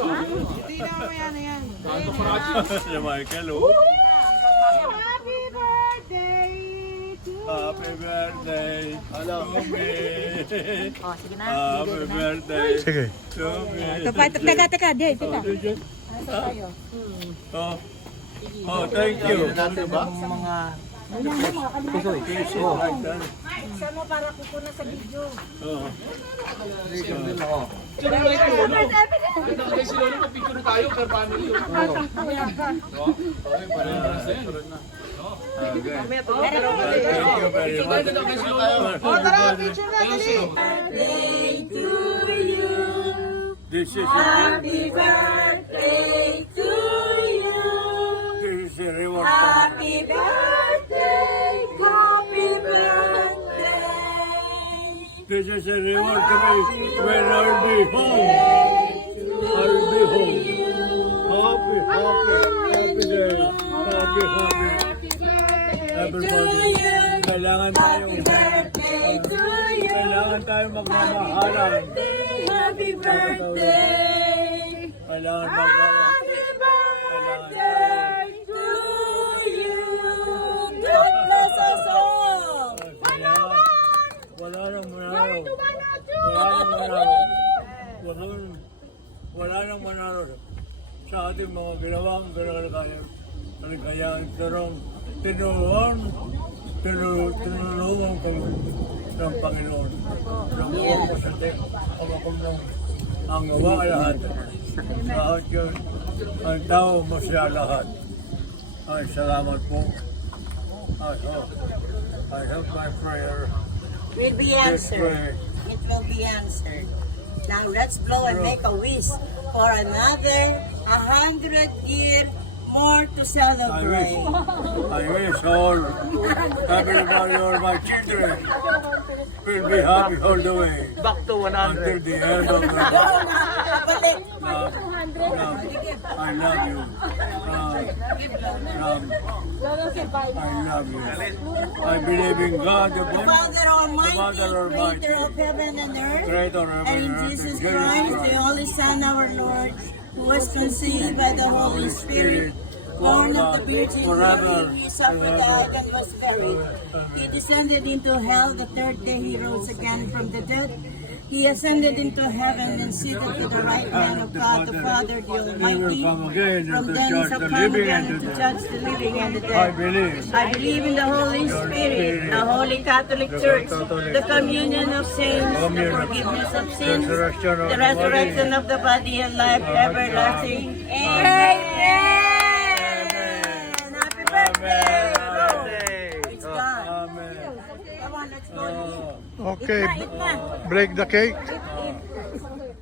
Hindi na mamaya na yan. Si Michael, oh. Happy birthday to Happy birthday to me. Oh, sige na. Happy birthday Sige. to me. Teka, di, teka. Oh, oh, thank you. Mga Saan mo para kukunan sa video? Oh. Thank you very much. O, tara, picture na, dali. This is Happy birthday to you. this is a reward. Happy birthday. Happy birthday. This is a reward to me when I'll be home. I'll be home. Happy, happy, happy day. Happy, happy. Everybody. Kailangan tayong magmamahalan. Happy birthday. Kailangan magmamahalan. Happy birthday to you. God bless us all. Wala nang manalo. Wala nang manalo sa ating mga ginawang kaligayang tinulungan kami ng Panginoon. Ng buong masakit, ang gawa lahat. Lahat yun, ang tao masya lahat. Ay, salamat po. I hope my prayer Will be answered. It will be answered. Now let's blow and make a wish for another 100 years more to celebrate. I wish all everybody or my children will be happy all the way. back to Until 100. the end of the day. Balik. I love you. I love you. I believe in God, the Father Almighty, Father Almighty, creator of heaven and earth, Creator of and heaven in and earth, Jesus and Christ, the Holy Son, our Lord, who was conceived by the Holy Spirit, born of the Virgin forever, Mary, he suffered, died, and was buried. He descended into hell. The third day he rose again from the dead. He ascended into heaven and seated to the right hand of God the Father, the He will Almighty. come again From to thence judge shall the come living again and to the dead. judge the living and the I dead. believe. I believe in the Holy Spirit, the Holy Catholic Church, the communion of saints, the forgiveness of sins, the resurrection of the body and life everlasting. Amen. Happy birthday. It's gone. Amen. Come on, let's go. Okay, Eat na. break the cake. Eat.